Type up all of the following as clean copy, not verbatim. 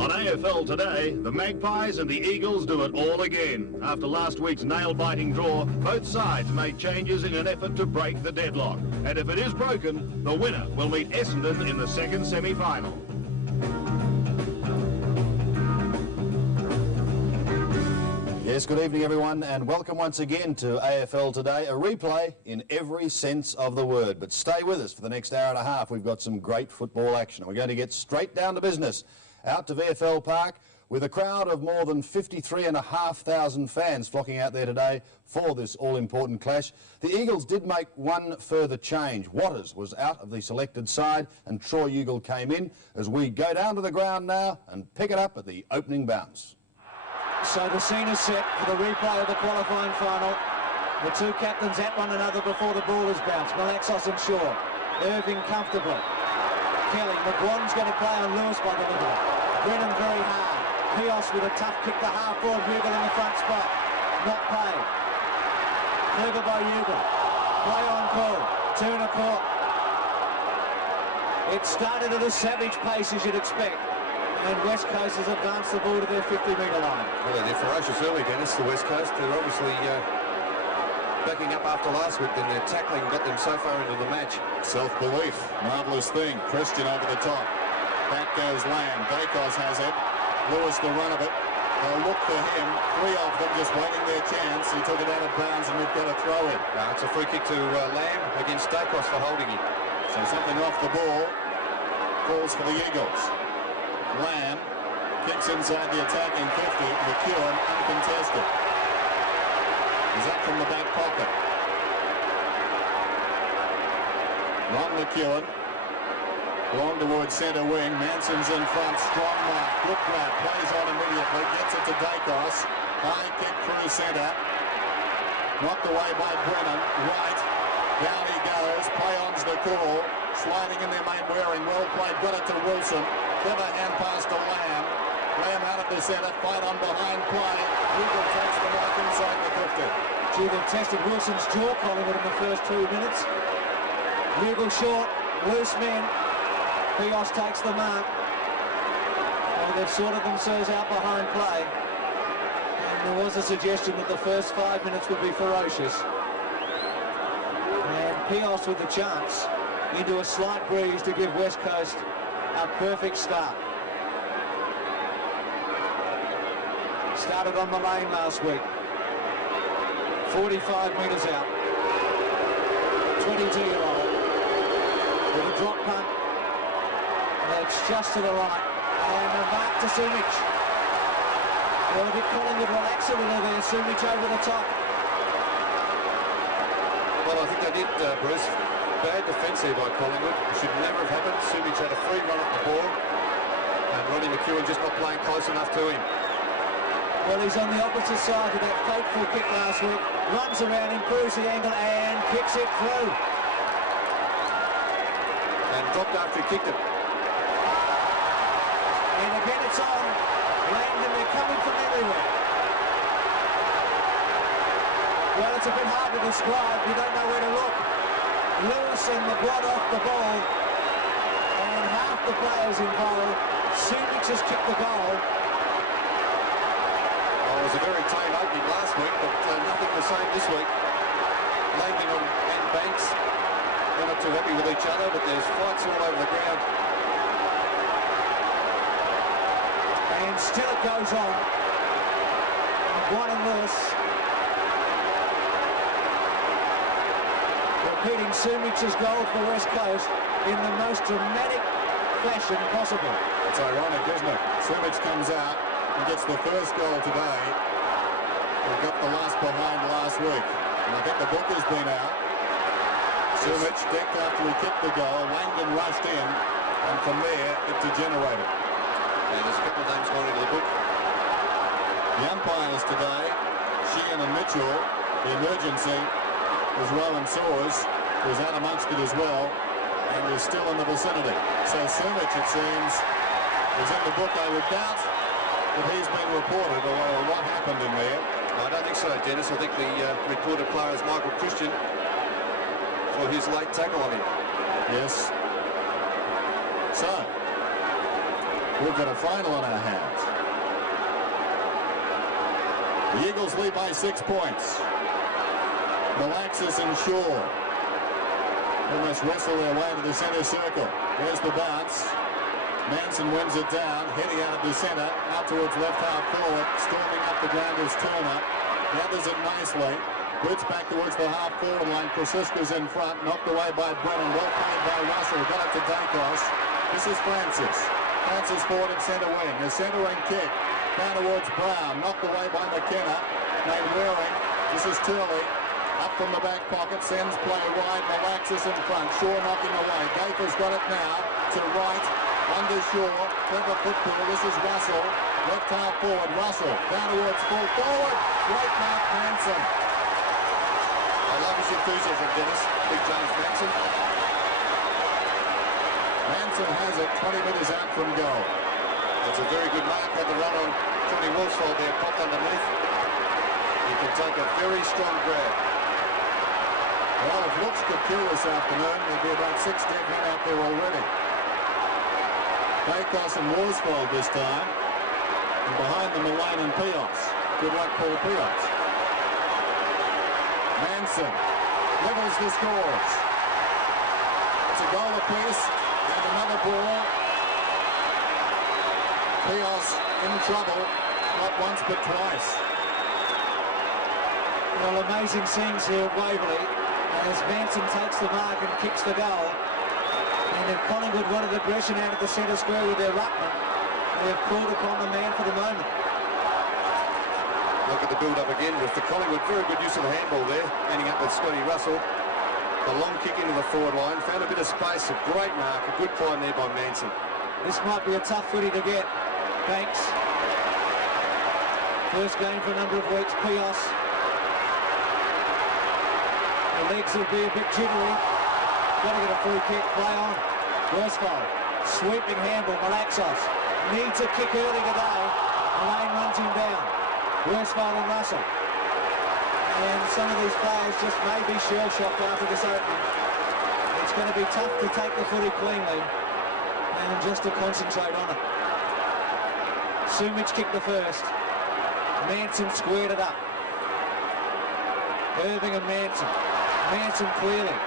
On AFL today, the Magpies and the Eagles do it all again. After last week's nail-biting draw, both sides made changes in an effort to break the deadlock. And if it is broken, the winner will meet Essendon in the second semi-final. Yes, good evening everyone, and welcome once again to AFL Today, a replay in every sense of the word. But stay with us for the next hour and a half. We've got some great football action. We're going to get straight down to business, out to VFL Park, with a crowd of more than 53,500 fans flocking out there today for this all-important clash. The Eagles did make one further change. Watters was out of the selected side and Troy Ugle came in, as we go down to the ground now and pick it up at the opening bounce. So the scene is set for the replay of the qualifying final. The two captains at one another before the ball is bounced. Malaxos and Shaw. Irving comfortably. Kelly. McGuan's going to play on Lewis by the look of it. Brennan very hard. Pios with a tough kick to half forward. Ugle in the front spot. Not paid. Clever by Ugle. Play on call. Turner caught. It started at a savage pace, as you'd expect. And West Coast has advanced the ball to their 50-metre line. Well, they're ferocious early, Dennis, the West Coast. They're obviously backing up after last week, then their tackling got them so far into the match. Self-belief, marvellous thing. Christian over the top. Back goes Lamb. Dacos has it. Lewis the run of it. They'll look for him. Three of them just waiting their chance. He took it out of bounds and we've got to throw it. It's a free kick to Lamb against Dacos for holding him. So something off the ball. Falls for the Eagles. Lamb kicks inside the attacking 50. McEwen uncontested. He's up from the back pocket. Ron McEwen. Long towards centre wing. Manson's in front. Strong mark. Good grab. Plays on immediately. Gets it to Dacos. High kick through centre. Knocked away by Brennan. Right. Down he goes. Play on's the call. Sliding in their main wearing. Well played. Got it to Wilson. Clever hand pass to Lamb. Lamb out of the centre. Fight on behind play. Ugle takes the mark inside the 50. Gee, they've tested Wilson's jaw, Collingwood, in the first 2 minutes. Ugle short. Loose men. Pios takes the mark. Well, they've sorted themselves out behind play. And there was a suggestion that the first 5 minutes would be ferocious. And Pios with the chance into a slight breeze to give West Coast a perfect start. Started on the lane last week. 45 metres out. 22-year-old with a drop punt. That's just to the right. And a mark to Sumich. Well, a bit Collingwood relax a little there. Sumich over the top. Well, I think they did, Bruce. Bad defence here by Collingwood. It should never have happened. Sumich had a free run at the ball. And Ronnie McEwen just not playing close enough to him. Well, he's on the opposite side of that fateful kick last week. Runs around, improves the angle, and kicks it through. And dropped after he kicked it. And again it's on. Langdon, they're coming from everywhere. Well, it's a bit hard to describe. You don't know where to look. Lewis and McGuan off the ball. And half the players involved. Sumich has kicked the goal. Well, it was a very tame opening last week, but nothing the same this week. Langdon and Banks, they're not too happy with each other, but there's fights all over the ground. And still it goes on. McGuan and Lewis. Repeating Sumich's goal for West Coast in the most dramatic fashion possible. It's ironic, isn't it? Sumich comes out and gets the first goal today. He got the last behind last week. And I think the book has been out. Sumich decked after he kicked the goal. Langdon rushed in, and from there it degenerated. And there's a couple of names going into the book. The umpires today, Sheehan and Mitchell. The emergency was Rowan Soares, who's out amongst it as well, and is still in the vicinity. So Sumich, it seems, is in the book. I would doubt that he's been reported or what happened in there. I don't think so, Dennis. I think the reported player is Michael Christian for his late tackle on him. Yes. So, We've got a final on our hands. The Eagles lead by 6 points. Malaxis and Shaw almost wrestle their way to the centre circle. There's the bounce. Manson wins it down, heading out of the centre, out towards left half forward. Storming up the ground is Turner. Gathers it nicely. Boots back towards the half forward line. Krasiska's in front, knocked away by Brennan. Well played by Russell. Got it to Dacos. This is Francis. Francis forward at centre wing. A centre wing kick. Down towards Brown. Knocked away by McKenna. Made Waring. This is Turley. Up from the back pocket. Sends play wide. Malaxis in front. Shaw knocking away. Gaither's got it now. To right. Under Shaw. Clever football. This is Russell. Left half forward. Russell. Down towards full forward. Great mark Manson. I love his enthusiasm, Dennis. Big James Manson. Manson has it 20 metres out from goal. That's a very good mark. Had the run on Johnny Worsfold there, popped underneath. He can take a very strong grab. Well, if looks could kill this afternoon, there'd be about 6 dead men out there already. Dacos and Worsfold this time. And behind them, Malane and Pios. Good luck, Paul Pios. Manson levels the scores. It's a goal apiece and another ball. Pios in trouble, not once but twice. Well, amazing scenes here at Waverley as Manson takes the mark and kicks the goal. And if Collingwood wanted aggression out of the centre square with their ruckman, they have called upon the man for the moment. Look at the build-up again with the Collingwood. Very good use of the handball there, ending up with Scotty Russell. The long kick into the forward line, found a bit of space, a great mark, a good find there by Manson. This might be a tough footy to get, Banks. First game for a number of weeks, Pios. The legs will be a bit jittery. Got to get a free kick, play on. Worsfold, sweeping handball, Malaxos. Needs a kick early today. Malane runs him down. Worsfold and Russell. And some of these players just may be shell-shocked after this opening. It's going to be tough to take the footy cleanly and just to concentrate on it. Sumich kicked the first. Manson squared it up. Irving and Manson. Manson clearly.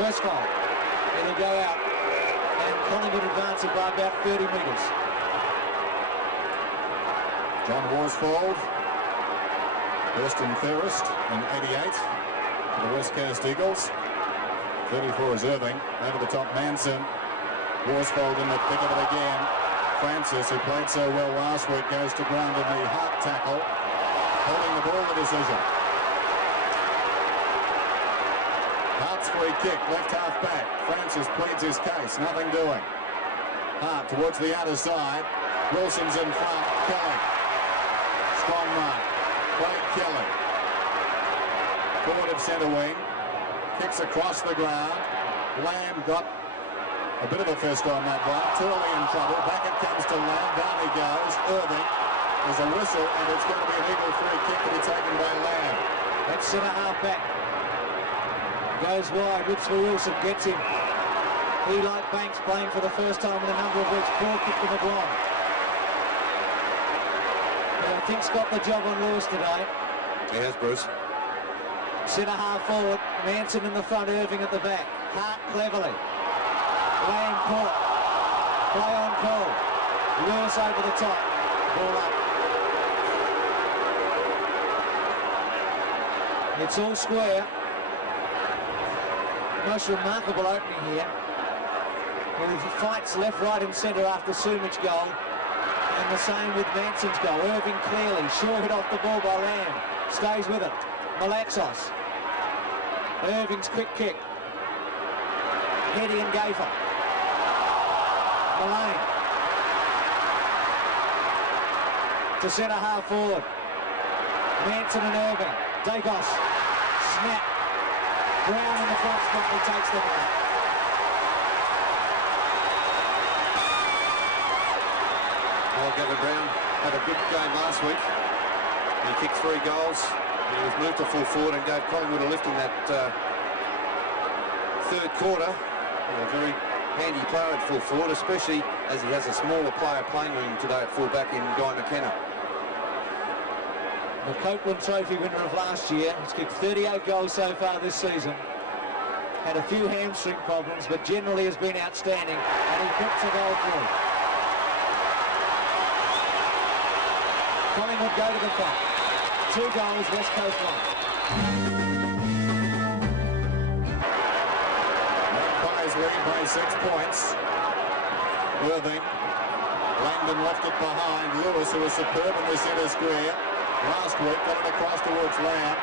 Worsfold. It'll go out. And Collingwood advancing by about 30 metres. John Worsfold, first and fairest in 88 for the West Coast Eagles. 34 is Irving. Over the top, Manson. Worsfold in the thick of it again. Francis, who played so well last week, goes to ground in the hard tackle. Holding the ball, the decision. Hart's free kick, left half back. Francis pleads his case, nothing doing. Hart towards the outer side. Wilson's in front. Kelly. Strong mark. Craig Kelly. Forward of centre wing. Kicks across the ground. Lamb got a bit of a fist on that one. Turley in trouble. Back it comes to Lamb. Down he goes. Irving. There's a whistle, and it's going to be an Eagle free kick to be taken by Lamb. That's centre half back. Goes wide. Whips for Wilson. Gets him. He, like Banks, playing for the first time in a number of weeks. Ball kick to McGuire. I think Scott got the job on Lewis today. He has, Bruce. Centre half forward. Manson in the front. Irving at the back. Hart cleverly. Lamb caught. Play on call. Lewis over the top. Ball up. It's all square. Most remarkable opening here. With fights left, right and centre after Sumich goal. And the same with Manson's goal. Irving clearly. Shaw hit off the ball by Lamb. Stays with it. Malaxos. Irving's quick kick. Heady and Gafer. Malane. To centre half forward. Manson and Irving. Dacos. Snap. Brown in the front spot. He takes the mark. Well, Gavin Brown had a good game last week. He kicked 3 goals. He was moved to full forward and gave Collingwood a lift in that third quarter. A very handy player at full forward, especially as he has a smaller player playing with him today at full-back in Guy McKenna. The Copeland Trophy winner of last year. He's kicked 38 goals so far this season. Had a few hamstring problems, but generally has been outstanding, and he puts a goal through. Collingwood go to the front. 2 goals, West Coast 1. Magpies lead by 6 points. Irving. Langdon left it behind. Lewis, who was superb in the centre square last week, got it across towards Lamb.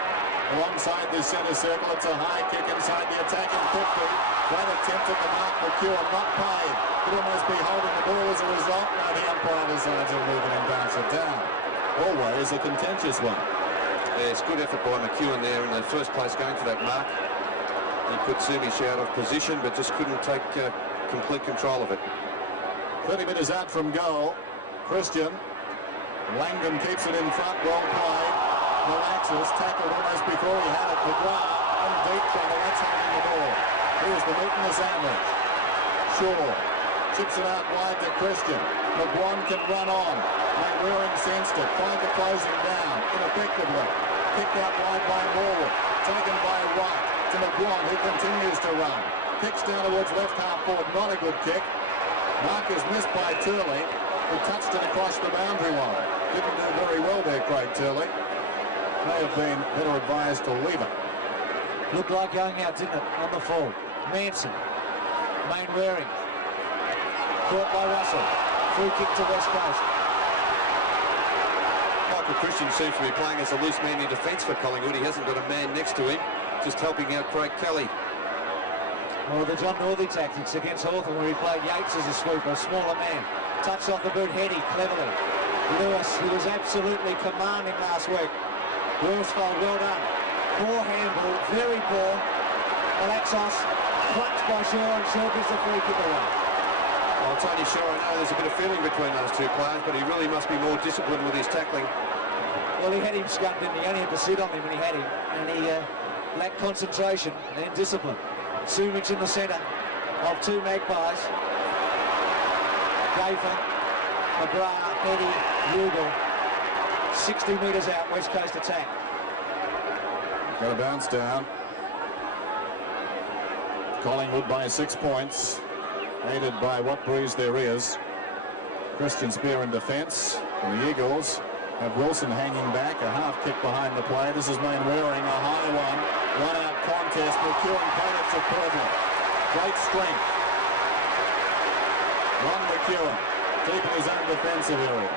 Alongside the centre circle, it's a high kick inside the attacking 50. Great attempt at the mark, McEwen not paid. Could almost be holding the ball as a result. Now the umpire decides he'll move it and bounce it down. Always a contentious one. Yeah, it's good effort by McEwen there in the first place going for that mark. He put Sumish out of position, but just couldn't take complete control of it. 30 metres out from goal. Christian. Langdon keeps it in front, well played. Relaxes, tackled almost before he had it. McGrath in deep trouble, that's holding the ball. Here's the meat and the sandwich. Shaw chips it out wide to Christian. McGuan can run on. Waring sensed it, tried to close him down ineffectively. Kicked out wide by Morwood. Taken by Wright to McGuan, who continues to run. Kicks down towards left half forward, not a good kick. Mark is missed by Turley, who touched it across the boundary line. Didn't do very well there, Craig Turley. May have been better advised to leave it. Looked like going out, didn't it, on the fall. Manson. Main Waring. Caught by Russell. Free kick to West Coast. Michael Christian seems to be playing as a loose man in defence for Collingwood. He hasn't got a man next to him, just helping out Craig Kelly. Well, the John Northey tactics against Hawthorn, where he played Yates as a sweeper, a smaller man. Touched off the boot, Heady, cleverly. Lewis, who was absolutely commanding last week. Worsfold, well done. Poor handball, very poor. Alexos, clutched by Shaw, and Shaw gives the free kick away. Well, Tony Shaw, I know there's a bit of feeling between those two players, but he really must be more disciplined with his tackling. Well, he had him scuffed in. He only had to sit on him when he had him, and he lacked concentration and discipline. Sumic in the centre of 2 Magpies. Gafer, McGrath, Heady, Rugal. 60 metres out, West Coast attack. Got a bounce down. Collingwood by 6 points, aided by what breeze there is. Christian Spear in defence, and the Eagles have Wilson hanging back, a half kick behind the play. This is Main Waring, a high one out contest. McEwen played it superbly. Great strength. Ron McEwen, deep in his own defensive area.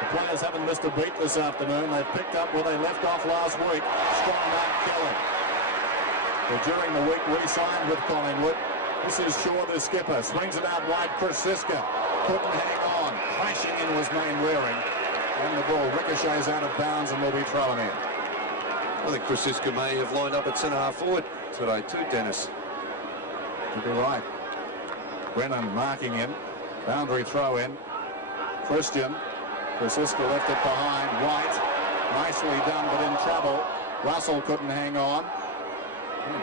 The players haven't missed a beat this afternoon. They've picked up where they left off last week. Strong Mark Kelly, who during the week re-signed with Collingwood. This is Shaw, the skipper. Swings it out wide. Chris Siska couldn't hang on. Crashing in was Main Waring. And the ball ricochets out of bounds and will be thrown in. I think Chris Siska may have lined up at centre-half forward today too, Dennis. Could be right. Brennan marking him. Boundary throw in. Christian. Siska left it behind. White. Nicely done, but in trouble. Russell couldn't hang on.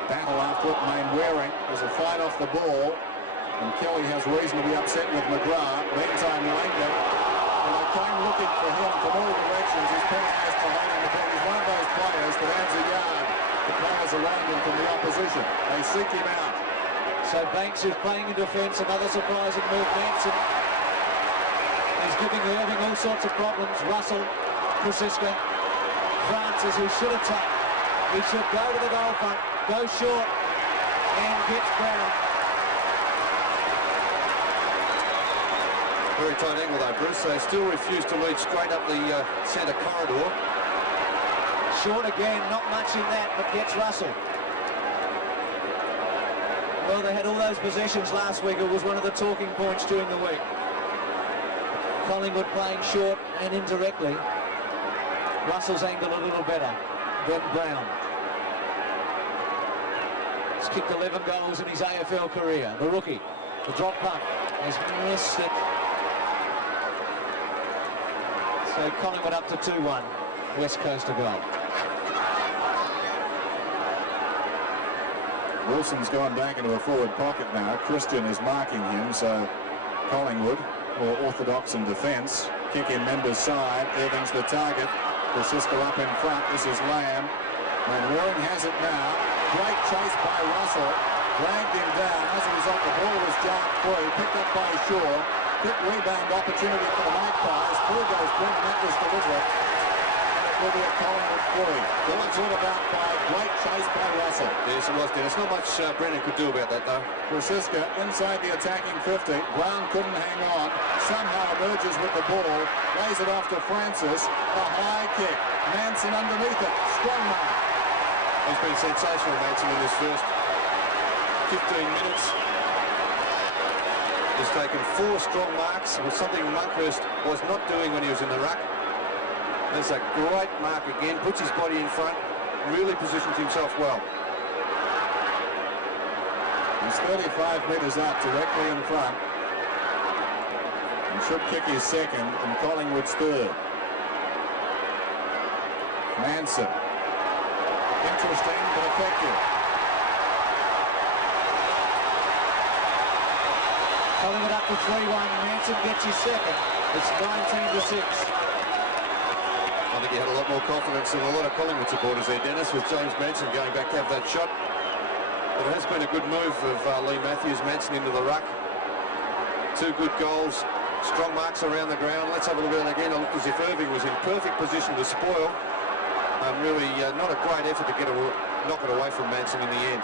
Battle after it. Main Waring. There's a fight off the ball. And Kelly has reason to be upset with McGrath. Meantime, Langdon. And I came looking for him from all directions. He's penalised for holding the ball. He's one of those players that adds a yard to players around him from the opposition. They seek him out. So Banks is playing in defence. Another surprising move. Manson is giving Irving all sorts of problems. Russell, Krasiska, Francis, who should attack. He should go to the goal front, go short, and gets Brown. Very tight angle though, Bruce. They still refuse to lead straight up the centre corridor. Short again, not much in that, but gets Russell. Well, they had all those possessions last week. It was one of the talking points during the week. Collingwood playing short and indirectly. Russell's angle a little better than Brown. He's kicked 11 goals in his AFL career. The rookie, the drop punt, has missed it. So Collingwood up to 2-1. West Coast a goal. Wilson's gone back into a forward pocket now. Christian is marking him, so Collingwood, or orthodox in defence. Kick in Members' side. Irving's the target. Francisco up in front. This is Lamb. And Waring has it now. Great chase by Russell. Dragged him down. As a result, the ball was jarred free. Picked up by Shaw. Quick rebound opportunity for the Magpies. Through goes Brent, and that was deliberate. Will be a Collingwood free. Well, it's all about by great chase by Russell. Yes, it was, Dennis. Not much Brennan could do about that, though. Francisca inside the attacking 50. Brown couldn't hang on. Somehow emerges with the ball. Lays it off to Francis. A high kick. Manson underneath it. Strong mark. He's been sensational, Manson, in his first 15 minutes. He's taken 4 strong marks, was something Monkhurst was not doing when he was in the ruck. There's a great mark again, puts his body in front, really positions himself well. He's 35 metres out, directly in front. And should kick his second, and Collingwood's third. Manson. Interesting, but effective. Collingwood up to 3-1. Manson gets his second. It's 19-6. I think he had a lot more confidence than a lot of Collingwood supporters there, Dennis, with James Manson going back to have that shot. But it has been a good move of Lee Matthews. Manson into the ruck. 2 good goals, strong marks around the ground. Let's have a look at it again. It looked as if Irving was in perfect position to spoil. Really not a great effort to knock it away from Manson in the end.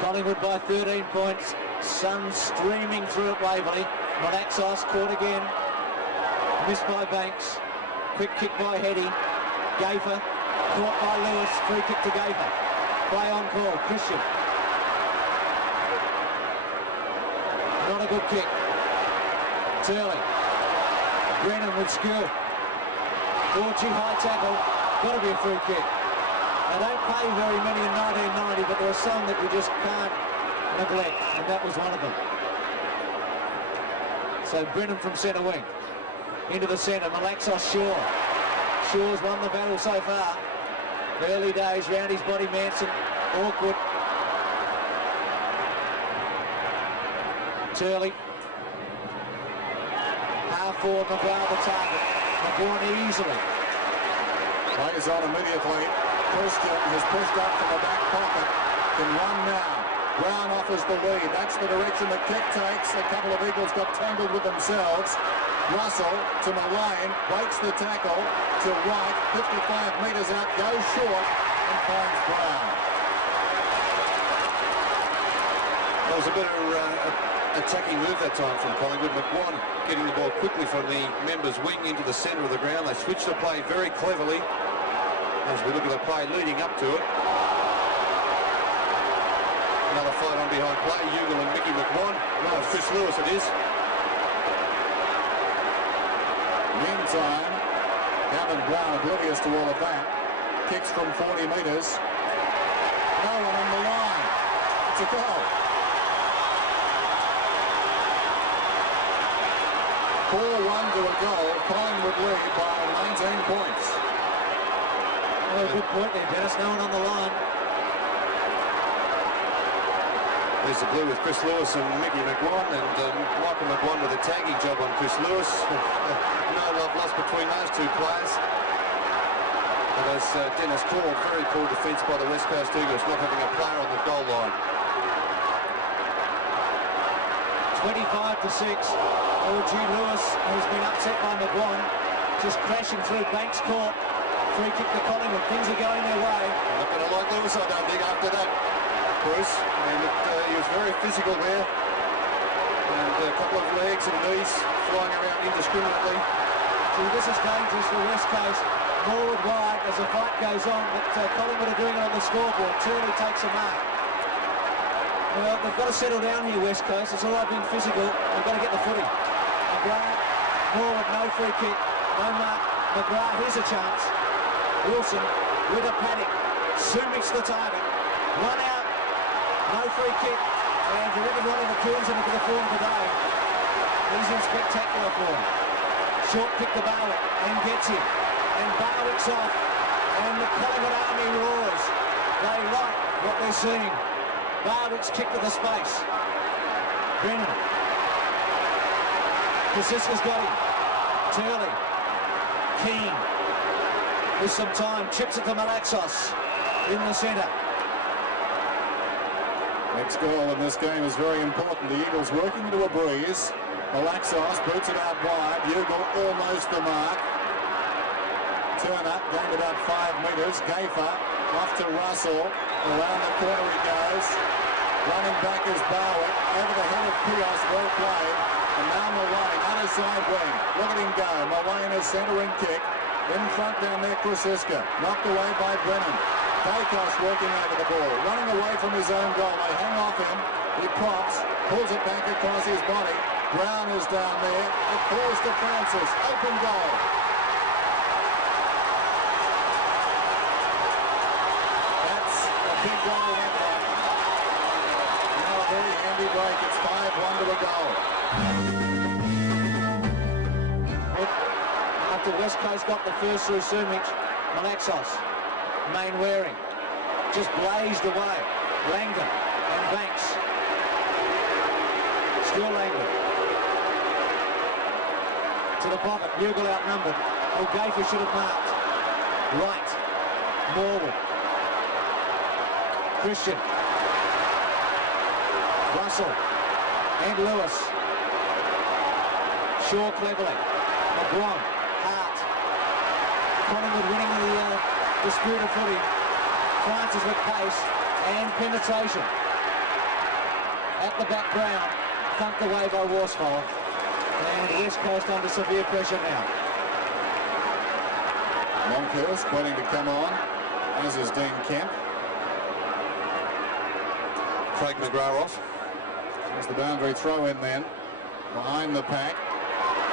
Collingwood by 13 points. Sun streaming through at Waverley. Malaxos caught again. Missed by Banks. Quick kick by Heady. Gaffer. Caught by Lewis. Free kick to Gaffer. Play on call. Christian. Not a good kick. Turley. Brennan with skill. Orchie high tackle. Got to be a free kick. They don't play very many in 1990, but there are some that you just can't neglect, and that was one of them. So Brennan from centre wing. Into the centre, Malaxos Shaw. Shaw's won the battle so far. Early days, round his body, Manson. Awkward. Turley. Half forward, McGrath the target. McGrath easily. Plays on immediately. Christian has pushed up from the back pocket. Can run now. Brown offers the lead. That's the direction the kick takes. A couple of Eagles got tangled with themselves. Russell to Mullane, breaks the tackle to White, 55 metres out, goes short and finds Brown. That was a better attacking move that time from Collingwood. McGuan getting the ball quickly from the members' wing into the centre of the ground. They switched the play very cleverly as we look at the play leading up to it. Another fight on behind play. Ugle and Mickey McGuan. No, Chris Lewis it is. Meantime, Gavin Brown oblivious to all of that. Kicks from 40 metres. No one on the line. It's a goal. 4-1 to a goal. Collingwood lead by 19 points. Oh, good point there, Dennis. No one on the line. There's the blue with Chris Lewis and Mickey McGuan, and Michael McGuan with a tagging job on Chris Lewis. No love lost between those two players. And as Dennis called, very poor defence by the West Coast Eagles, not having a player on the goal line. 25-6. O.G. Lewis, who's been upset by McGuan, just crashing through Banks' court. Free kick to Collingwood. Things are going their way. Not going to like Lewis, I don't think, after that, Bruce. And he was very physical there. And a couple of legs and knees flying around indiscriminately. See, this is dangerous for West Coast. Forward wide as the fight goes on, but Collingwood are doing it on the scoreboard. Turley takes a mark. Well, they've got to settle down here, West Coast. It's all right being physical. They've got to get the footy. McGrath, forward, no free kick, no mark. McGrath, here's a chance. Wilson with a paddock. Sumic's the target. One out, no free kick. And you reckon one of the Coons in a bit of form today. He's in spectacular form. Short kick to Barwick and gets him. And Barwick's off. And the Collingwood army roars. They like what they're seeing. Barwick's kick to the space. Brennan. Kasiska's got him. Turley. Keane. With some time. Chips it to Malaxos in the centre. Next goal in this game is very important. The Eagles working into a breeze. Malaxos boots it out wide. Ugle almost the mark. Turner gained about 5 metres. Gaffer off to Russell. Around the corner he goes. Running back is Barwick. Over the head of Pios. Well played. And now Mullane, other side wing. Look at him go. Mullane is centering kick. In front down there, Krasiska. Knocked away by Brennan. Dacos working over the ball. Running away from his own goal. They hang off him. He props. Pulls it back across his body. Brown is down there. It falls to Francis. Open goal. That's a big goal, that one. Now a very handy break. It's 5-1 to the goal. After West Coast got the first through Sumich, Malaxos, Main Waring, just blazed away. Langdon and Banks. Still Langdon. To the pocket, Bugle outnumbered. Oh, Gaffer should have marked. Right. Morwood. Christian. Russell. And Lewis. Shaw cleverly. McGuan. Hart. Collingwood winning the disputed footy. Francis with pace and penetration. At the background. Thumped away by Worsfold. And West Coast under severe pressure now. Monkhurst waiting to come on, as is Dean Kemp. Craig McGrath off. There's the boundary throw in then. Behind the pack.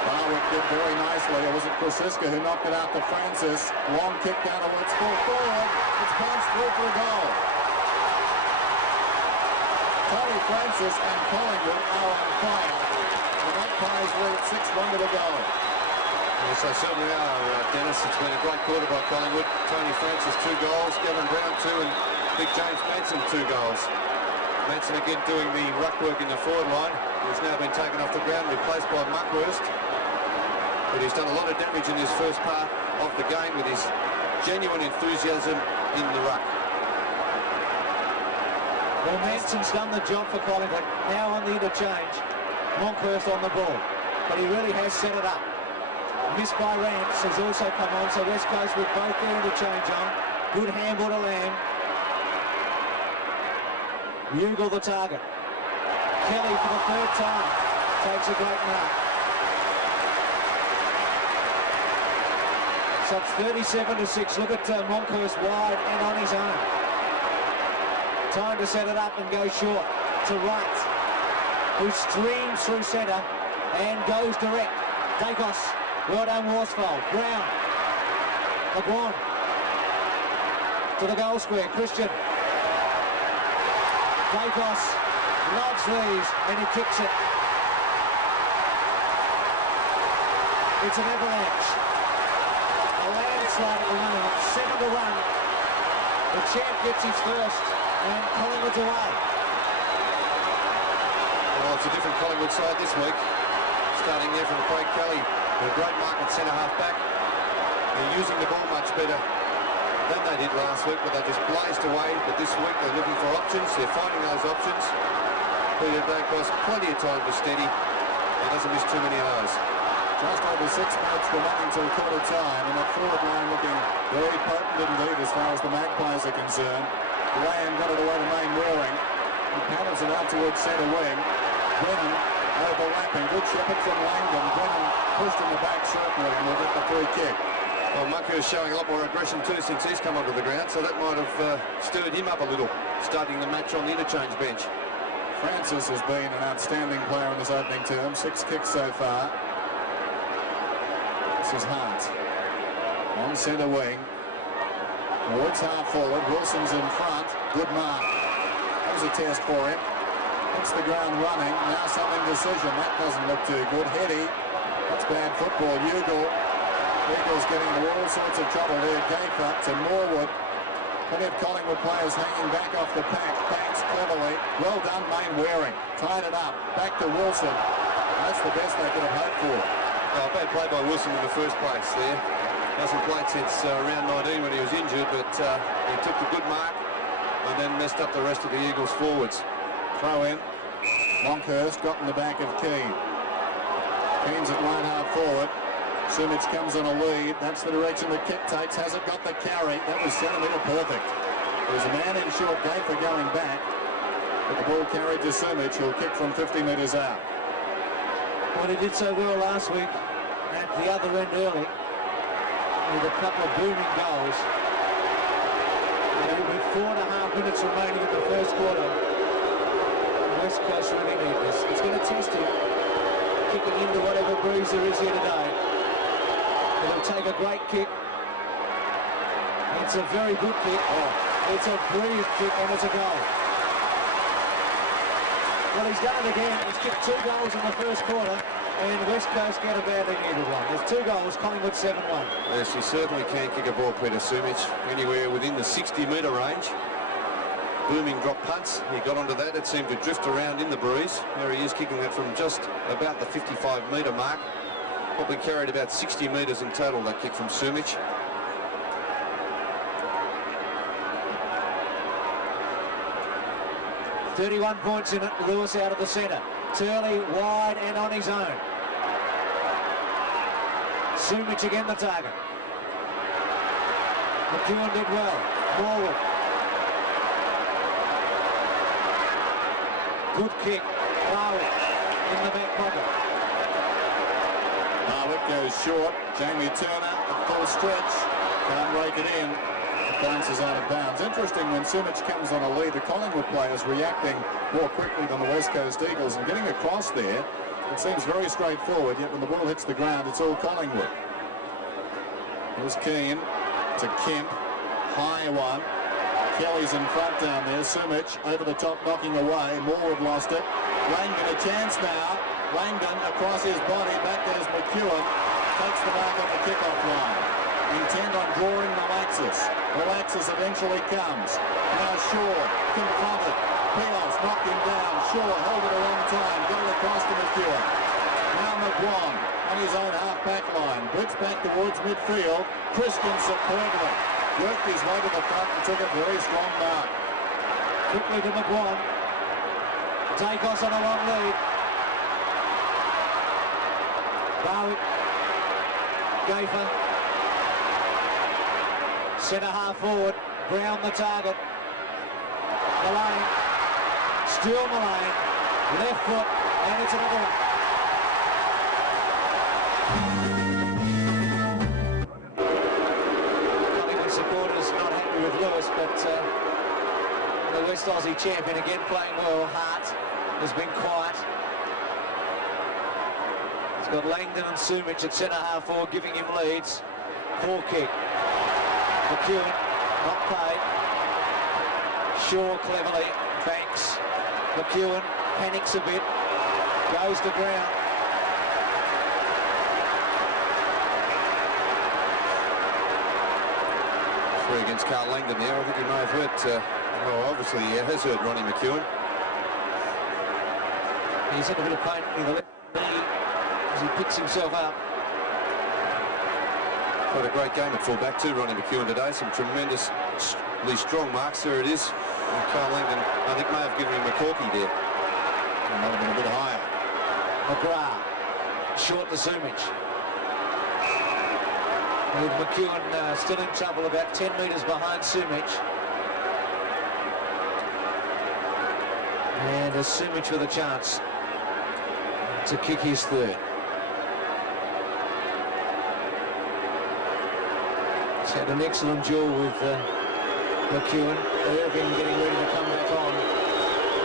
Barwick did very nicely. It was Krasiska who knocked it out to Francis. Long kick down towards full forward. It's bounced through for a goal. Tony Francis and Collingwood are on fire. The Magpies lead 6-1 to the goal. Yes, they certainly are, Dennis. It's been a great quarter by Collingwood. Tony Francis 2 goals, Gavin Brown 2 and Big James Manson 2 goals. Manson again doing the ruck work in the forward line. He's now been taken off the ground, replaced by Monkhurst. But he's done a lot of damage in this first part of the game with his genuine enthusiasm in the ruck. Well, Manson's done the job for Collingwood. Now on the interchange. Monkhurst on the ball. But he really has set it up. Missed by Rance has also come on, so West Coast with both their interchange on. Good handball to Lamb. Bugle the target. Kelly for the 3rd time takes a great mark. So it's 37-6. Look at Monkhurst wide and on his own. Time to set it up and go short to Wright, who streams through centre and goes direct. Dacos, well done Worsfold. Brown, McGuan to the goal square. Christian. Dacos loves these and he kicks it. It's an avalanche. A landslide at the moment. 7-1. The champ gets his first and Collingwood's away. Well, it's a different Collingwood side this week. Starting there from Craig Kelly, a great mark at centre-half back. They're using the ball much better than they did last week, but they just blazed away. But this week they're looking for options. They're finding those options. Peter Dacos, plenty of time to steady. He doesn't miss too many of those. Just over 6 minutes remaining till quarter time, and that forward line looking very potent indeed as far as the Magpies are concerned. Graham got it away to Main Waring. He paddles it out towards centre wing. Brennan overlapping. Good shepherd from Langdon. Brennan pushed in the back circle and will get the free kick. Well, Munker is showing a lot more aggression too since he's come onto the ground, so that might have stirred him up a little, starting the match on the interchange bench. Francis has been an outstanding player in this opening term. 6 kicks so far. This is Hart. On centre wing. Towards half forward. Wilson's in front. Good mark. That was a test for him. Hits the ground running. Now some indecision. That doesn't look too good. Heady. That's bad football. Ugle. Eagles getting into all sorts of trouble there. Gaffer to Morwood. Plenty of Collingwood players hanging back off the pack. Banks cleverly. Well done, Main Waring. Tied it up. Back to Wilson. That's the best they could have hoped for. Oh, bad play by Wilson in the first place there. Hasn't played since round 19 when he was injured, but he took the good mark and then messed up the rest of the Eagles forwards. Throw in. Longhurst got in the back of Keane. Keane's at line half forward. Sumich comes on a lead. That's the direction the kick takes. Hasn't got the carry. That was centimetre perfect. There's a man in short gate for going back, but the ball carried to Sumich, who'll kick from 50 metres out. Well, he did so well last week at the other end early with a couple of booming goals. And with 4.5 minutes remaining in the first quarter, West Coast really need this. It's going to test him, kicking into whatever breeze there is here today. It'll take a great kick. It's a very good kick. Oh, it's a brilliant kick, and it's a goal. Well, he's done it again. He's kicked 2 goals in the first quarter, and West Coast get a badly needed one. There's 2 goals, Collingwood 7-1. Yes, he certainly can kick a ball, Peter Sumich, anywhere within the 60-metre range. Booming drop punts. He got onto that. It seemed to drift around in the breeze. There he is, kicking that from just about the 55-metre mark. Probably carried about 60 metres in total, that kick from Sumich. .31 points in it. Lewis out of the centre. Turley wide and on his own. Sumich again the target. McEwen did well. Forward. Good kick. Barwick in the back pocket. Barwick goes short. Jamie Turner at full stretch. Can't rake it in. Bounces out of bounds. Interesting, when Sumich comes on a lead, the Collingwood players reacting more quickly than the West Coast Eagles and getting across there. It seems very straightforward, yet when the ball hits the ground, it's all Collingwood. Here's Keane to Kemp. High one. Kelly's in front down there. Sumich over the top, knocking away. Moore have lost it. Langdon a chance now. Langdon across his body. Back there's McEwen. Takes the mark off the kickoff line. Intent on drawing Malaxis. Malaxis eventually comes. Now Shaw confronted. Pios knocked him down. Shaw held it a long time. Got it across to McEwen. Now McGuan on his own half-back line. Blitz back towards midfield. Christian superbly worked his way to the front and took a very strong mark. Quickly to McGuan. Dacos on a long lead. Barwick. Gafer. Centre half forward. Brown the target. Mullane. Still Mullane. Left foot. And it's another one. Collingwood supporters not happy with Lewis, but the West Aussie champion again playing well. Hart has been quiet. He's got Langdon and Sumich at centre half forward giving him leads. Poor kick. McEwen not paid. Shaw cleverly. Banks. McEwen panics a bit. Goes to ground. Three against Carl Langdon there. I think he may have hurt, well, obviously he has hurt Ronnie McEwen. He's in a bit of pain in the left knee as he picks himself up. Quite a great game at fullback too, Ronnie McEwen today. Some tremendously strong marks. There it is. And Carl Langdon, I think, may have given him a corky there. It might have been a bit higher. McGrath, short to Sumich. With McEwen still in trouble, about 10 metres behind Sumich. And there's Sumich with a chance to kick his third. He's had an excellent duel with McEwen. Irving getting ready to come back on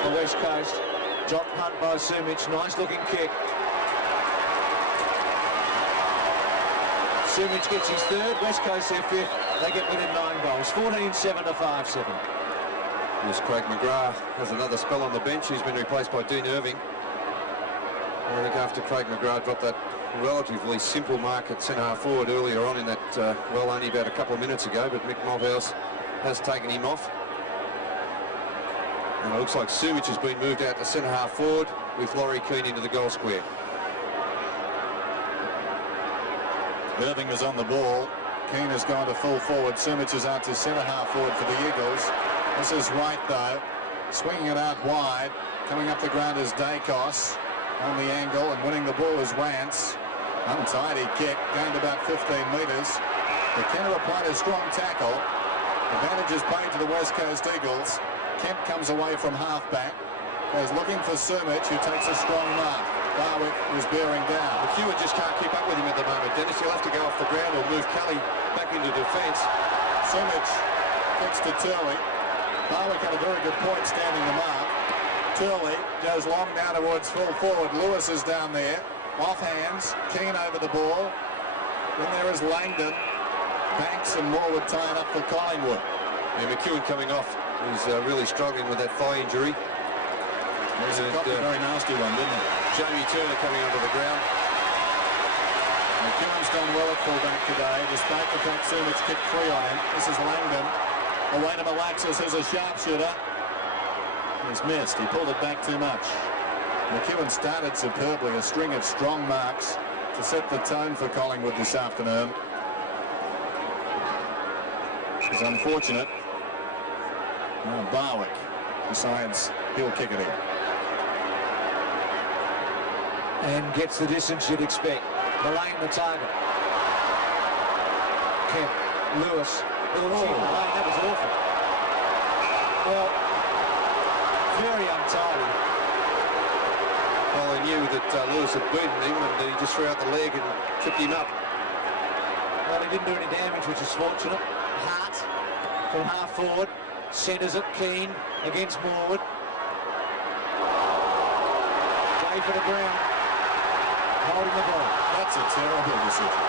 the West Coast. Drop punt by Sumich, nice looking kick. Sumich gets his third, West Coast their fifth. They get within 9 goals, 14-7 to 5-7. Yes, Craig McGrath has another spell on the bench. He's been replaced by Dean Irving. I think after Craig McGrath dropped that relatively simple mark at centre half forward earlier on in that, well, only about a couple of minutes ago, but Mick Malthouse has taken him off. And it looks like Sumich has been moved out to centre half forward with Laurie Keane into the goal square. Irving is on the ball. Keane has gone to full forward. Sumich is out to centre half forward for the Eagles. This is right though. Swinging it out wide. Coming up the ground is Dacos on the angle, and winning the ball is Wance. Untidy kick down to about 15 metres. The Kenner applied a strong tackle. Advantage is played to the West Coast Eagles. Kemp comes away from halfback. Goes looking for Sumich, who takes a strong mark. Barwick was bearing down. McEwen just can't keep up with him at the moment. Dennis, he'll have to go off the ground or move Kelly back into defence. Sumich kicks to Turley. Barwick had a very good point standing the mark. Turley goes long down towards full forward. Lewis is down there. Off hands. Keane over the ball. Then there is Langdon. Banks and Morwood tying up for Collingwood. And McEwen coming off. He's really struggling with that thigh injury. He's got a very nasty one, didn't he? Jamie Turner coming under the ground. McEwen's done well at fullback today, despite the fact Sumich kicked free on him. This is Langdon. Away to Malaxis, who's a sharpshooter. He's missed. He pulled it back too much. McEwen started superbly, a string of strong marks to set the tone for Collingwood this afternoon. It's unfortunate. Now Barwick decides he'll kick it in. And gets the distance you'd expect. Mullane the target. Kemp, Lewis. Oh, Mullane, that was awful. Well, very untidy. Well, he knew that Lewis had beaten him, and he just threw out the leg and tripped him up. Well, he didn't do any damage, which is fortunate. Hart from half forward. Centres it, Keane against Morwood. Way for the ground. Holding the ball. That's a terrible decision.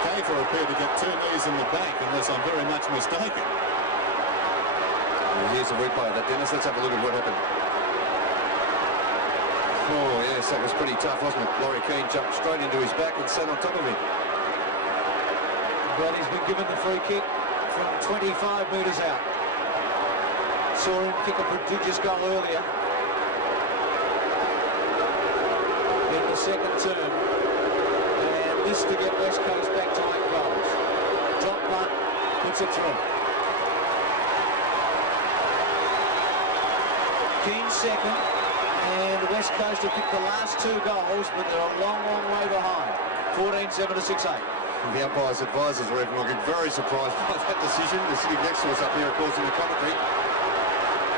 Kafer appeared to get two knees in the back, unless I'm very much mistaken. Well, here's a replay of that, Dennis. Let's have a look at what happened. Oh, yes, that was pretty tough, wasn't it? Laurie Keane jumped straight into his back and sat on top of him. Well, he's been given the free kick from 25 metres out. Saw him kick a prodigious goal earlier in the second term. And this to get West Coast back to 8 goals. Drop punt, puts it through. Keane second, and West Coast have kicked the last 2 goals, but they're a long, long way behind. 14-7 to 6-8. The umpire's advisors reckon will get very surprised by that decision. They're sitting next to us up here, of course, in the commentary.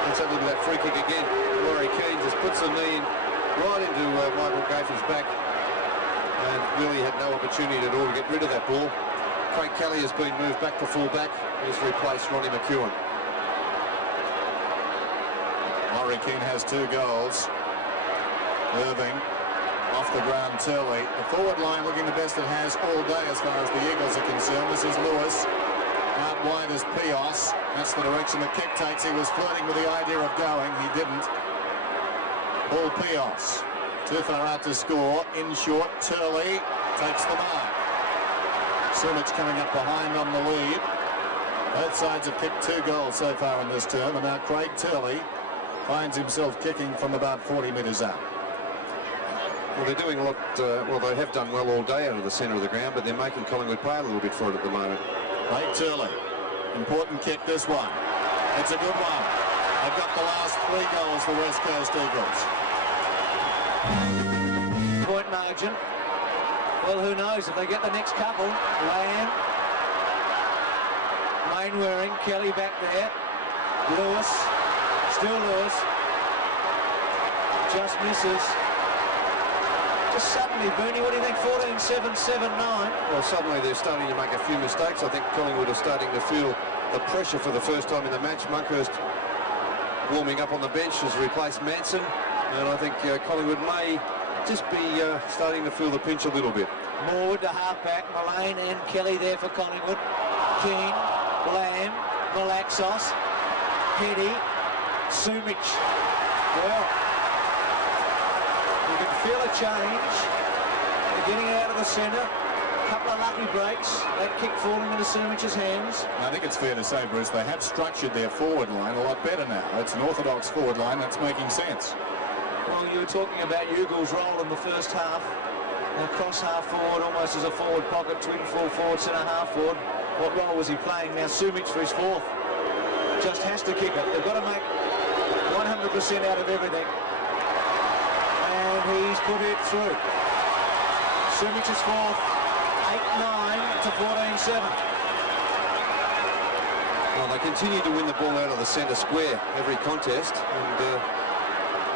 Let's have a look at that free kick again. Laurie Keane just puts a knee in right into Michael Gafer's back, and really had no opportunity at all to get rid of that ball. Craig Kelly has been moved back to full back. He's replaced Ronnie McEwen. Laurie Keane has 2 goals. Irving off the ground, Turley. The forward line looking the best it has all day as far as the Eagles are concerned. This is Lewis. Out wide is Pios. That's the direction the kick takes. He was flirting with the idea of going. He didn't. Ball Pios. Too far out to score. In short, Turley takes the mark. Sumich coming up behind on the lead. Both sides have kicked 2 goals so far in this term, and now Craig Turley finds himself kicking from about 40 metres out. Well, they're doing a lot, well, they have done well all day out of the centre of the ground, but they're making Collingwood pay a little bit for it at the moment. Craig Turley. Important kick, this one. It's a good one. They've got the last 3 goals, the West Coast Eagles. Point margin. Well, who knows if they get the next couple. Lamb. Mainwaring, Kelly back there. Lewis. Still Lewis. Just misses. Just suddenly, Bernie, what do you think? 14-7, 7-9. Well, suddenly they're starting to make a few mistakes. I think Collingwood are starting to feel the pressure for the first time in the match. Monkhurst warming up on the bench has replaced Manson, and I think Collingwood may just be starting to feel the pinch a little bit. Morwood to halfback, Mullane and Kelly there for Collingwood. Keane, Lamb, Malaxos, Petty, Sumich. Well, you can feel a change. They're getting out of the centre. couple of lucky breaks. That kick falling into Simich's hands. I think it's fair to say, Bruce, they have structured their forward line a lot better now. It's an orthodox forward line that's making sense. Well, you were talking about Ugal's role in the first half. Now cross half forward, almost as a forward pocket, twin full forward, centre half forward. What role was he playing? Now Sumich for his fourth. Just has to kick it. They've got to make 100% out of everything. And he's put it through. Sumich's fourth, 8-9 to 14-7. Well, they continue to win the ball out of the centre square every contest. And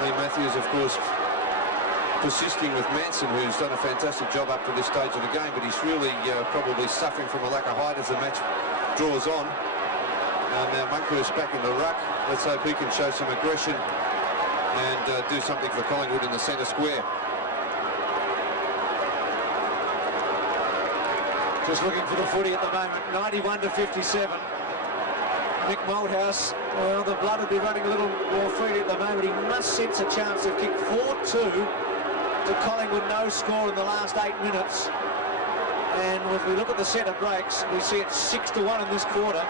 Lee Matthews, of course, persisting with Manson, who's done a fantastic job up to this stage of the game, but he's really probably suffering from a lack of height as the match draws on. And now Monkhurst back in the ruck. Let's hope he can show some aggression and do something for Collingwood in the centre square. Just looking for the footy at the moment, 91 to 57. Nick Malthouse, well, the blood will be running a little more freely at the moment. He must sense a chance of kick 4-2 to Collingwood, no score in the last 8 minutes. And if we look at the centre breaks, we see it 6-1 in this quarter.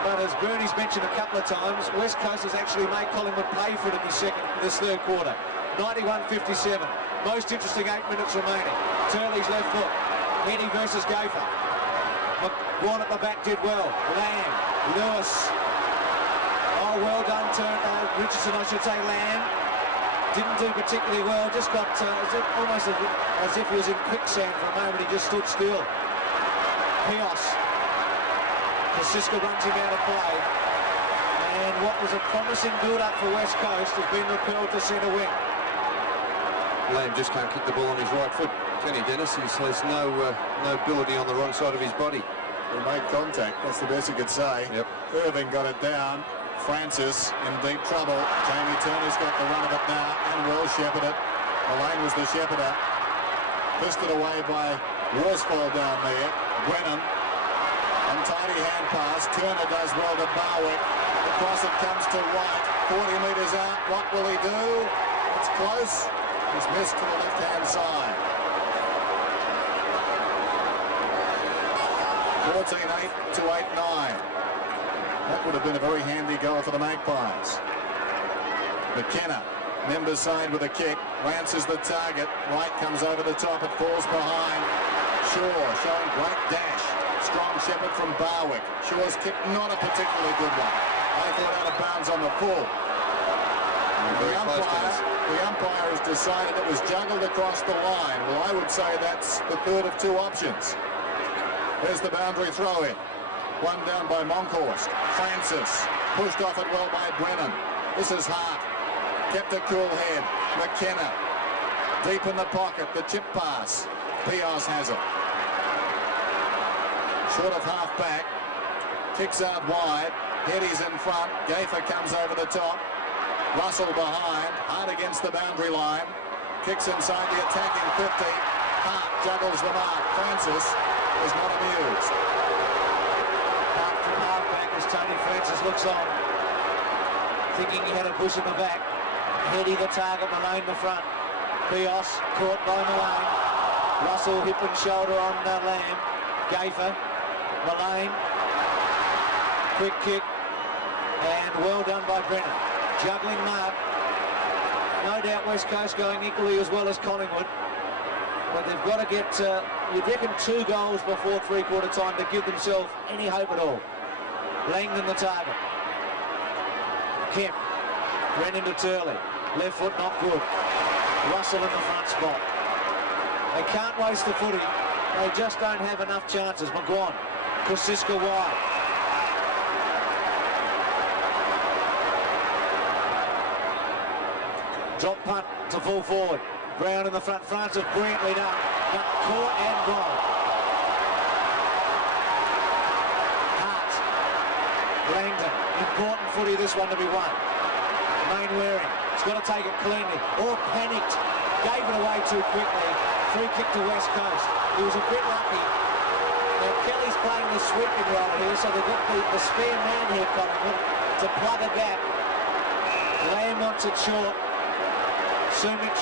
But as Bernie's mentioned a couple of times, West Coast has actually made Collingwood pay for it in this third quarter. 91-57. Most interesting 8 minutes remaining. Turley's left foot. Heady versus Gopher. McGuan at the back did well. Lamb, Lewis. Oh, well done, Richardson, I should say. Lamb didn't do particularly well. Just got almost as if he was in quicksand for a moment. He just stood still. Pios. Francisco runs him out of play. And what was a promising build-up for West Coast has been repelled to centre wing. Lamb just can't kick the ball on his right foot. Kenny Dennis, he has no ability on the wrong side of his body. He made contact, that's the best you could say. Yep. Irving got it down. Francis in deep trouble. Jamie Turner's got the run of it now and well shepherded. Elaine was the shepherder. Twisted away by Worsfold down there. Brennan. Untidy hand pass. Turner does well to Barwick. Across it comes to White. 40 metres out. What will he do? It's close. He's missed to the left-hand side. 14-8 to 8-9. That would have been a very handy goal for the Magpies. McKenna, member's side with a kick. Rances the target. Wright comes over the top. It falls behind. Shaw showing great dash. Strong shepherd from Barwick. Shaw's kick not a particularly good one. They thought out of bounds on the full. The umpire has decided it was juggled across the line. Well, I would say that's the third of two options. There's the boundary throw-in. One down by Monkhorst. Francis pushed off it well by Brennan. This is Hart. Kept a cool head. McKenna deep in the pocket. The chip pass. Pios has it. Short of half back. Kicks out wide. Heady's in front. Gaffer comes over the top. Russell behind. Hart against the boundary line. Kicks inside the attacking 50. Hart juggles the mark. Francis is not amused. Hart from half back as Tony Francis looks on. Thinking he had a push in the back. Heady the target, Malone the front. Pios caught by Malone. Russell hip and shoulder on Lamb. Gaffer. Malone. Quick kick. And well done by Brennan. Juggling mark. No doubt West Coast going equally as well as Collingwood. But they've got to get, you'd reckon, 2 goals before three-quarter time to give themselves any hope at all. Langdon the target. Kemp. Ran into Turley. Left foot not good. Russell in the front spot. They can't waste the footy. They just don't have enough chances. McGuan. Kosiska wide. Drop punt to full forward. Brown in the front. Francis brilliantly done. But caught and gone. Hart. Langdon. Important footy this one to be won. Mainwaring. He's got to take it cleanly. Or panicked. Gave it away too quickly. Free kick to West Coast. He was a bit lucky. Now Kelly's playing the sweeping role here, so they've got the spare man here, Collingwood, to plug a gap. Lamb wants it short. Sumich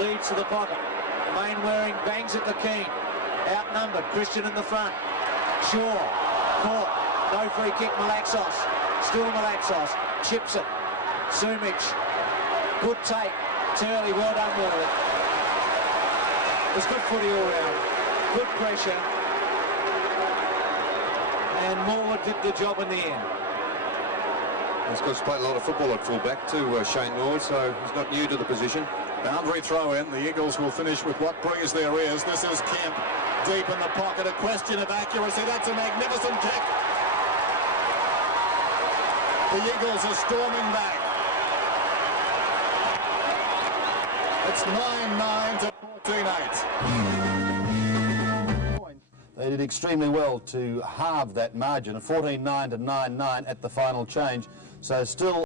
leads to the pocket. Mainwaring bangs it to Keane. Outnumbered. Christian in the front. Shaw. Caught. No free kick. Malaxos. Still Malaxos. Chips it. Sumich. Good take. Turley, well done, Morley. It was good footy all round. Good pressure. And Morwood did the job in the end. He's got to play a lot of football at full-back too, Shane Norwood, so he's not new to the position. Boundary throw in. The Eagles will finish with what breeze there is. This is Kemp deep in the pocket. A question of accuracy. That's a magnificent kick. The Eagles are storming back. It's 9-9 to 14-8. They did extremely well to halve that margin, 14-9 to 9-9 at the final change. So still